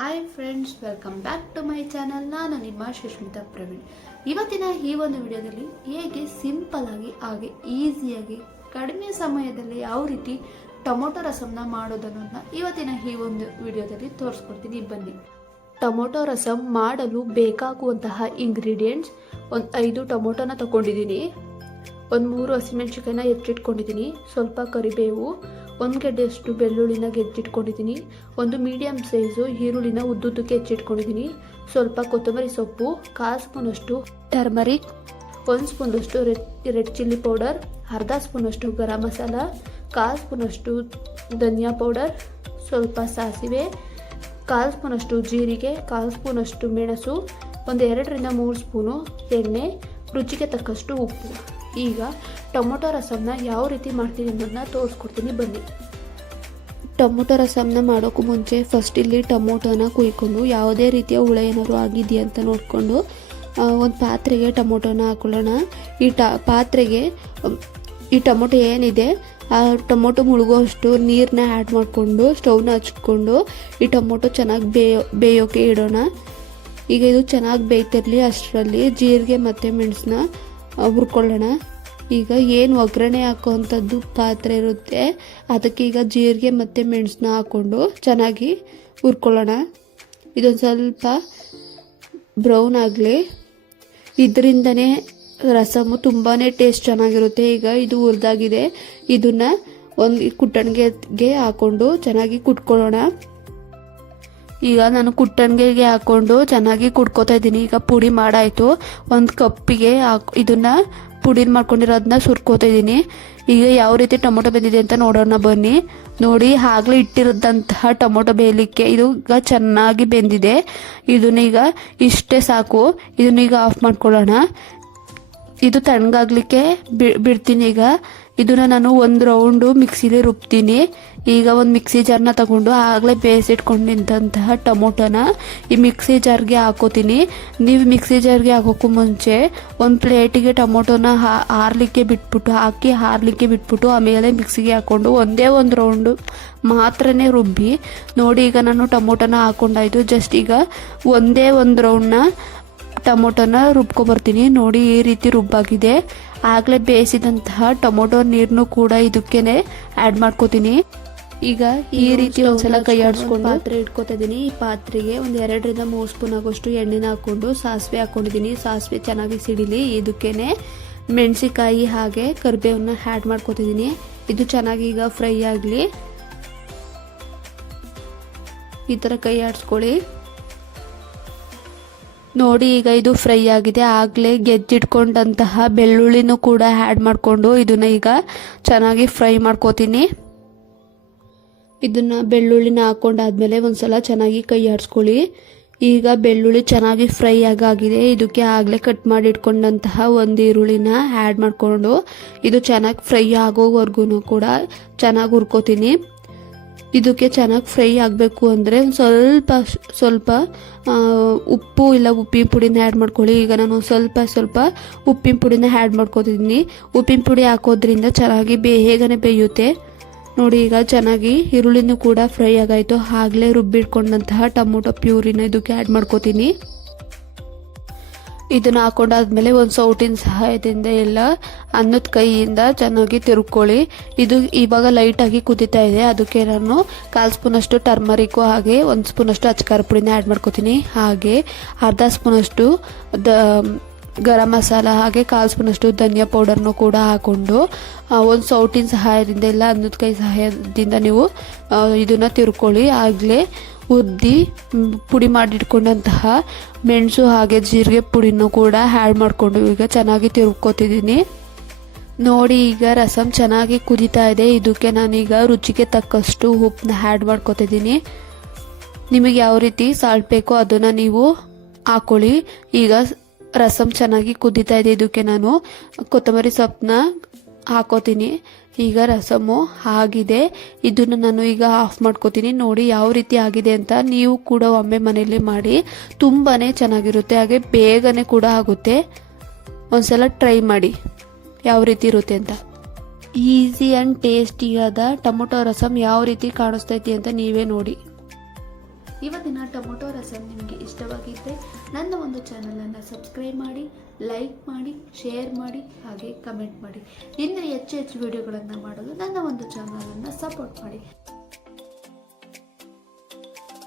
Hi friends, welcome back to my channel. ನಾನು ನಿಮ್ಮ ಸುಷ್ಮಿತಾ ಪ್ರವೀಣ್. ಇವತ್ತಿನ ಈ ಒಂದು ವಿಡಿಯೋದಲ್ಲಿ ಹೇಗೆ ಸಿಂಪಲ್ ಆಗಿ ಹಾಗೆ ಈಸಿಯಾಗಿ ಕಡಿಮೆ ಸಮಯದಲ್ಲಿ ಯಾವ ರೀತಿ ಟೊಮೊಟೊ ರಸಂನ ಮಾಡೋದನ್ನ ಇವತ್ತಿನ ಈ ಒಂದು ವಿಡಿಯೋದಲ್ಲಿ ತೋರಿಸ್ಕೊಡ್ತೀನಿ. ಬನ್ನಿ. ಟೊಮೊಟೊ ರಸಂ ಮಾಡಲು ಬೇಕಾಗುವಂತಹ ಇಂಗ್ರೀಡಿಯೆಂಟ್ಸ್: ಒಂದು 5 ಟೊಮೊಟೊನ ತಗೊಂಡಿದ್ದೀನಿ, ಒಂದು 3 ಹಸಿಮೆಣಸಿಕಾಯಿನ ಹೆಚ್ಚಿಟ್ಕೊಂಡಿದ್ದೀನಿ, ಸ್ವಲ್ಪ ಕರಿಬೇವು, 1 ಗೆಡ್ಡೆಯಷ್ಟು ಬೆಳ್ಳುಳ್ಳಿನ ಹೆಚ್ಚಿಟ್ಕೊಂಡಿದ್ದೀನಿ, ಒಂದು ಮೀಡಿಯಮ್ ಸೈಜು ಈರುಳ್ಳಿನ ಉದ್ದುದ್ದಕ್ಕೆ ಹೆಚ್ಚಿಟ್ಕೊಂಡಿದ್ದೀನಿ, ಸ್ವಲ್ಪ ಕೊತ್ತಂಬರಿ ಸೊಪ್ಪು, 1/4 ಸ್ಪೂನಷ್ಟು ಟರ್ಮರಿಕ್, 1 ಸ್ಪೂನಷ್ಟು ರೆಡ್ ಚಿಲ್ಲಿ ಪೌಡರ್, ಅರ್ಧ ಸ್ಪೂನಷ್ಟು ಗರಂ ಮಸಾಲ, 1/4 ಸ್ಪೂನಷ್ಟು ಧನಿಯಾ ಪೌಡರ್, ಸ್ವಲ್ಪ ಸಾಸಿವೆ, 1/4 ಸ್ಪೂನಷ್ಟು ಜೀರಿಗೆ, 1/4 ಸ್ಪೂನಷ್ಟು ಮೆಣಸು, ಒಂದು 2ರಿಂದ 3 ಸ್ಪೂನು ಎಣ್ಣೆ, ರುಚಿಗೆ ತಕ್ಕಷ್ಟು ಉಪ್ಪು. ಈಗ ಟೊಮೊಟೊ ರಸಂನ ಯಾವ ರೀತಿ ಮಾಡ್ತೀನಿ ಅನ್ನೋದನ್ನ ತೋರಿಸ್ಕೊಡ್ತೀನಿ. ಬನ್ನಿ. ಟೊಮೊಟೊ ರಸಂನ ಮಾಡೋಕ್ಕೂ ಮುಂಚೆ ಫಸ್ಟ್ ಇಲ್ಲಿ ಟೊಮೊಟೊನ ಕುಯ್ಕೊಂಡು ಯಾವುದೇ ರೀತಿಯ ಹುಳ ಏನಾದ್ರು ಆಗಿದೆಯಾ ಅಂತ ನೋಡಿಕೊಂಡು ಒಂದು ಪಾತ್ರೆಗೆ ಟೊಮೊಟೊನ ಹಾಕೊಳ್ಳೋಣ. ಪಾತ್ರೆಗೆ ಈ ಟೊಮೊಟೊ ಏನಿದೆ ಆ ಟೊಮೊಟೊ ಮುಳುಗುವಷ್ಟು ನೀರನ್ನ ಆ್ಯಡ್ ಮಾಡಿಕೊಂಡು ಸ್ಟವ್ನ ಹಚ್ಕೊಂಡು ಈ ಟೊಮೊಟೊ ಚೆನ್ನಾಗಿ ಬೇಯೋಕೆ ಇಡೋಣ. ಈಗ ಇದು ಚೆನ್ನಾಗಿ ಬೇಯ್ತಿರಲಿ ಅಷ್ಟರಲ್ಲಿ ಜೀರಿಗೆ ಮತ್ತು ಮೆಣಸನ್ನ ಹುರ್ಕೊಳ್ಳೋಣ. ಈಗ ಏನು ಒಗ್ಗರಣೆ ಹಾಕೋವಂಥದ್ದು ಪಾತ್ರೆ ಇರುತ್ತೆ ಅದಕ್ಕೆ ಈಗ ಜೀರಿಗೆ ಮತ್ತು ಮೆಣಸನ್ನ ಹಾಕ್ಕೊಂಡು ಚೆನ್ನಾಗಿ ಹುರ್ಕೊಳ್ಳೋಣ. ಇದೊಂದು ಸ್ವಲ್ಪ ಬ್ರೌನ್ ಆಗಲಿ, ಇದರಿಂದನೇ ರಸಮು ತುಂಬಾ ಟೇಸ್ಟ್ ಚೆನ್ನಾಗಿರುತ್ತೆ. ಈಗ ಇದು ಹುರಿದಾಗಿದೆ, ಇದನ್ನು ಒಂದು ಕುಟ್ಟಣಿಗೆಗೆ ಹಾಕ್ಕೊಂಡು ಚೆನ್ನಾಗಿ ಕುಟ್ಕೊಳ್ಳೋಣ. ಈಗ ನಾನು ಕುಟ್ಟಣಿಗೆಗೆ ಹಾಕ್ಕೊಂಡು ಚೆನ್ನಾಗಿ ಕುಟ್ಕೋತಾ ಇದ್ದೀನಿ. ಈಗ ಪುಡಿ ಮಾಡಾಯಿತು, ಒಂದು ಕಪ್ಪಿಗೆ ಇದನ್ನು ಪುಡಿ ಮಾಡ್ಕೊಂಡಿರೋದನ್ನ ಸುರ್ಕೋತಾ ಇದ್ದೀನಿ. ಈಗ ಯಾವ ರೀತಿ ಟೊಮೊಟೊ ಬೆಂದಿದೆ ಅಂತ ನೋಡೋಣ ಬನ್ನಿ. ನೋಡಿ, ಆಗಲೇ ಇಟ್ಟಿರೋದಂತಹ ಟೊಮೊಟೊ ಬೇಯಲಿಕ್ಕೆ ಇದು ಈಗ ಚೆನ್ನಾಗಿ ಬೆಂದಿದೆ. ಇದನ್ನೀಗ ಇಷ್ಟೇ ಸಾಕು. ಇದನ್ನೀಗ ಆಫ್ ಮಾಡ್ಕೊಳ್ಳೋಣ. ಇದು ತಣ್ಣಗಾಗಲಿಕ್ಕೆ ಬಿಡ್ತೀನಿ. ಈಗ ಇದನ್ನು ನಾನು ಒಂದು ರೌಂಡು ಮಿಕ್ಸಿಲಿ ರುಬ್ತೀನಿ. ಈಗ ಒಂದು ಮಿಕ್ಸಿ ಜಾರ್ನ ತಗೊಂಡು ಆಗಲೇ ಬೇಯಿಸಿಟ್ಕೊಂಡಿದ್ದಂತಹ ಟೊಮೊಟೊನ ಈ ಮಿಕ್ಸಿ ಜಾರ್ಗೆ ಹಾಕೋತೀನಿ. ನೀವು ಮಿಕ್ಸಿ ಜಾರ್ಗೆ ಹಾಕೋಕ್ಕೂ ಮುಂಚೆ ಒಂದು ಪ್ಲೇಟಿಗೆ ಟೊಮೊಟೊನ ಹಾರಲಿಕ್ಕೆ ಬಿಟ್ಬಿಟ್ಟು ಆಮೇಲೆ ಮಿಕ್ಸಿಗೆ ಹಾಕ್ಕೊಂಡು ಒಂದೇ ಒಂದು ರೌಂಡು ಮಾತ್ರನೇ ರುಬ್ಬಿ ನೋಡಿ. ಈಗ ನಾನು ಟೊಮೊಟೊನ ಹಾಕ್ಕೊಂಡಾಯ್ತು. ಜಸ್ಟ್ ಈಗ ಒಂದೇ ಒಂದು ರೌಂಡ್ನ ಟೊಮೊಟೊನ ರುಬ್ಕೊಬರ್ತೀನಿ. ನೋಡಿ, ಈ ರೀತಿ ರುಬ್ಬಾಗಿದೆ. ಆಗಲೇ ಬೇಯಿಸಿದಂತಹ ಟೊಮೊಟೊ ನೀರನ್ನು ಕೂಡ ಇದಕ್ಕೇನೆ ಆ್ಯಡ್ ಮಾಡ್ಕೋತೀನಿ. ಈಗ ಈ ರೀತಿ ಒಂದ್ಸಲ ಕೈ ಆಡಿಸ್ಕೊಂಡು ಪಾತ್ರೆ ಇಟ್ಕೋತಾ ಇದ್ದೀನಿ. ಈ ಪಾತ್ರೆಗೆ ಒಂದು 2ರಿಂದ 3 ಸ್ಪೂನ್ ಆಗೋಷ್ಟು ಎಣ್ಣೆನ ಹಾಕ್ಕೊಂಡು ಸಾಸಿವೆ ಹಾಕ್ಕೊಂಡಿದ್ದೀನಿ. ಸಾಸಿವೆ ಚೆನ್ನಾಗಿ ಸಿಡಿಲಿ. ಇದಕ್ಕೇನೆ ಮೆಣಸಿಕಾಯಿ ಹಾಗೆ ಕರಿಬೇವನ್ನ ಆ್ಯಡ್ ಮಾಡ್ಕೋತಿದ್ದೀನಿ. ಇದು ಚೆನ್ನಾಗಿ ಈಗ ಫ್ರೈ ಆಗಲಿ. ಈ ಥರ ಕೈ ಆಡಿಸ್ಕೊಳ್ಳಿ. ನೋಡಿ, ಈಗ ಇದು ಫ್ರೈ ಆಗಿದೆ. ಆಗಲೇ ಗೆಜ್ಜಿಟ್ಕೊಂಡಂತಹ ಬೆಳ್ಳುಳ್ಳಿನೂ ಕೂಡ ಆ್ಯಡ್ ಮಾಡಿಕೊಂಡು ಇದನ್ನು ಈಗ ಚೆನ್ನಾಗಿ ಫ್ರೈ ಮಾಡ್ಕೋತೀನಿ. ಇದನ್ನು ಬೆಳ್ಳುಳ್ಳಿನ ಹಾಕ್ಕೊಂಡಾದ್ಮೇಲೆ ಒಂದ್ಸಲ ಚೆನ್ನಾಗಿ ಕೈ ಆಡಿಸ್ಕೊಳ್ಳಿ. ಈಗ ಬೆಳ್ಳುಳ್ಳಿ ಚೆನ್ನಾಗಿ ಫ್ರೈ ಆಗಿದೆ. ಇದಕ್ಕೆ ಆಗಲೇ ಕಟ್ ಮಾಡಿ ಇಟ್ಕೊಂಡಂತಹ ಒಂದು ಈರುಳ್ಳಿನ ಆ್ಯಡ್ ಮಾಡಿಕೊಂಡು ಇದು ಚೆನ್ನಾಗಿ ಫ್ರೈ ಆಗೋವರೆಗೂ ಕೂಡ ಚೆನ್ನಾಗಿ ಹುರ್ಕೋತೀನಿ. ಇದಕ್ಕೆ ಚೆನ್ನಾಗಿ ಫ್ರೈ ಆಗಬೇಕು ಅಂದರೆ ಸ್ವಲ್ಪ ಉಪ್ಪು ಇಲ್ಲ ಉಪ್ಪಿನ ಪುಡಿನ ಆ್ಯಡ್ ಮಾಡ್ಕೊಳ್ಳಿ. ಈಗ ನಾನು ಸ್ವಲ್ಪ ಉಪ್ಪಿನ ಪುಡಿನ ಆ್ಯಡ್ ಮಾಡ್ಕೊತಿದ್ದೀನಿ. ಉಪ್ಪಿನ ಪುಡಿ ಹಾಕೋದ್ರಿಂದ ಚೆನ್ನಾಗಿ ಬೇಗನೆ ಬೇಯುತ್ತೆ. ನೋಡಿ, ಈಗ ಚೆನ್ನಾಗಿ ಈರುಳ್ಳಿನೂ ಕೂಡ ಫ್ರೈ ಆಗಾಯಿತು. ಆಗಲೇ ರುಬ್ಬಿಟ್ಕೊಂಡಂತಹ ಟೊಮೊಟೊ ಪ್ಯೂರಿನ ಇದಕ್ಕೆ ಆ್ಯಡ್ ಮಾಡ್ಕೋತೀನಿ. ಇದನ್ನು ಹಾಕೊಂಡಾದ್ಮೇಲೆ ಒಂದು ಸೌಟಿನ ಸಹಾಯದಿಂದ ಎಲ್ಲ ಅನ್ನದ ಕೈಯಿಂದ ಚೆನ್ನಾಗಿ ತಿರುಗ್ಕೊಳ್ಳಿ. ಇದು ಇವಾಗ ಲೈಟಾಗಿ ಕುದೀತಾ ಇದೆ. ಅದಕ್ಕೆ ನಾನು 1/4 ಸ್ಪೂನಷ್ಟು ಟರ್ಮರಿಕು ಹಾಗೆ 1 ಸ್ಪೂನಷ್ಟು ಅಚ್ಚಕಾರ ಪುಡಿನ ಆ್ಯಡ್ ಮಾಡ್ಕೋತೀನಿ. ಹಾಗೆ ಅರ್ಧ ಸ್ಪೂನಷ್ಟು ಗರಂ ಮಸಾಲ ಹಾಗೆ 1/4 ಸ್ಪೂನಷ್ಟು ಧನಿಯಾ ಪೌಡರ್ನು ಕೂಡ ಹಾಕ್ಕೊಂಡು ಒಂದು ಸೌಟಿನ ಸಹಾಯದಿಂದ ಇಲ್ಲ ಅನ್ನದ ಕೈ ಸಹಾಯದಿಂದ ನೀವು ಇದನ್ನು ತಿರ್ಕೊಳ್ಳಿ. ಆಗಲೇ ಉದ್ದಿ ಪುಡಿ ಮಾಡಿಟ್ಕೊಂಡಂತಹ ಮೆಣಸು ಹಾಗೆ ಜೀರಿಗೆ ಪುಡಿನೂ ಕೂಡ ಆ್ಯಡ್ ಮಾಡಿಕೊಂಡು ಈಗ ಚೆನ್ನಾಗಿ ತಿರುಗ್ಕೋತಿದ್ದೀನಿ. ನೋಡಿ, ಈಗ ರಸಂ ಚೆನ್ನಾಗಿ ಕುದೀತಾ ಇದೆ. ಇದಕ್ಕೆ ನಾನೀಗ ರುಚಿಗೆ ತಕ್ಕಷ್ಟು ಉಪ್ಪನ್ನ ಆ್ಯಡ್ ಮಾಡ್ಕೋತಿದ್ದೀನಿ. ನಿಮಗೆ ಯಾವ ರೀತಿ ಸಾಲ್ಟ್ ಬೇಕೋ ಅದನ್ನು ನೀವು ಹಾಕ್ಕೊಳ್ಳಿ. ಈಗ ರಸಂ ಚೆನ್ನಾಗಿ ಕುದೀತಾ ಇದೆ. ಇದಕ್ಕೆ ನಾನು ಕೊತ್ತಂಬರಿ ಸೊಪ್ಪನ್ನ ಹಾಕೋತೀನಿ. ಈಗ ರಸಮು ಆಗಿದೆ. ಇದನ್ನು ನಾನು ಈಗ ಆಫ್ ಮಾಡ್ಕೋತೀನಿ. ನೋಡಿ ಯಾವ ರೀತಿ ಆಗಿದೆ ಅಂತ. ನೀವು ಕೂಡ ಒಮ್ಮೆ ಮನೆಯಲ್ಲಿ ಮಾಡಿ, ತುಂಬಾ ಚೆನ್ನಾಗಿರುತ್ತೆ. ಹಾಗೆ ಬೇಗನೆ ಕೂಡ ಆಗುತ್ತೆ. ಒಂದ್ಸಲ ಟ್ರೈ ಮಾಡಿ ಯಾವ ರೀತಿ ಇರುತ್ತೆ ಅಂತ. ಈಸಿ ಆ್ಯಂಡ್ ಟೇಸ್ಟಿಯಾದ ಟೊಮೊಟೊ ರಸಮ್ ಯಾವ ರೀತಿ ಕಾಣಿಸ್ತೈತಿ ಅಂತ ನೀವೇ ನೋಡಿ. ಇವತ್ತಿನ ಟೊಮೊಟೊ ರಸಂ ನಿಮಗೆ ಇಷ್ಟವಾಗಿದ್ದರೆ ನನ್ನ ಒಂದು ಚಾನಲನ್ನು ಸಬ್ಸ್ಕ್ರೈಬ್ ಮಾಡಿ, ಲೈಕ್ ಮಾಡಿ, ಶೇರ್ ಮಾಡಿ, ಹಾಗೆ ಕಮೆಂಟ್ ಮಾಡಿ. ಇನ್ನೂ ಹೆಚ್ಚು ವಿಡಿಯೋಗಳನ್ನು ಮಾಡಲು ನನ್ನ ಒಂದು ಚಾನಲನ್ನು ಸಪೋರ್ಟ್ ಮಾಡಿ.